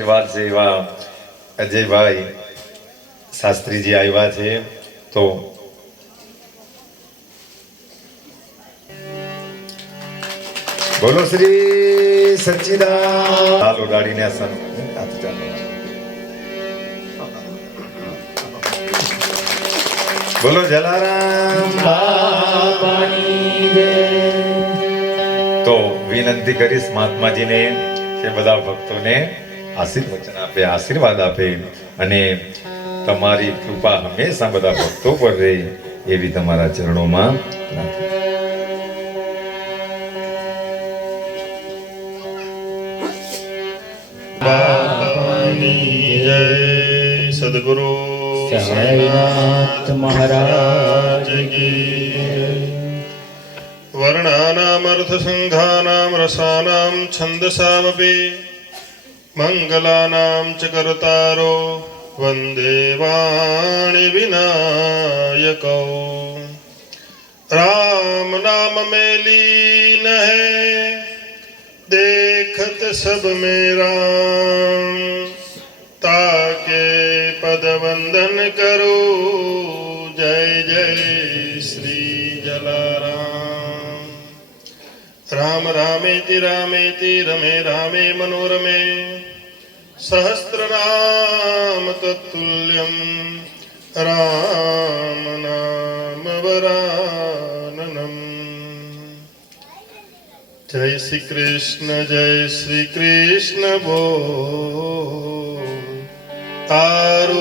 આશીર્વાદ છે એવા અજયભાઈ શાસ્ત્રીજી આવ્યા છે. તો બોલો શ્રી સચ્ચિદાનંદ. હાલ ઉડાડીને હાથ ચાલો. બોલો જલારામ બાપાની જય. તો વિનંતી કરીશ મહાત્માજીને કે બધા ભક્તોને આશીર્વચન આપે, આશીર્વાદ આપે અને તમારી કૃપા હંમેશા બધા ભક્તો પર રહે એવી તમારા ચરણોમાં પ્રાર્થના. બાપાની જય. સદગુરુ સાઈનાથ મહારાજ કી. વર્ણાનામ અર્થસંઘાનામ રસાનામ છંદસામપી મંગલાનામ ચ કર્તારો વંદે વાણી વિનાયકો. રામ નામ में लीन है देखत सब में राम. ताके पद वंदन करो जय जय श्री जलाराम. राम रामेति रामेति रमे रामे मनोरमे सहस्र नाम तत्तुल्यं राम नाम वराननम. जय श्री कृष्ण बोल. तारू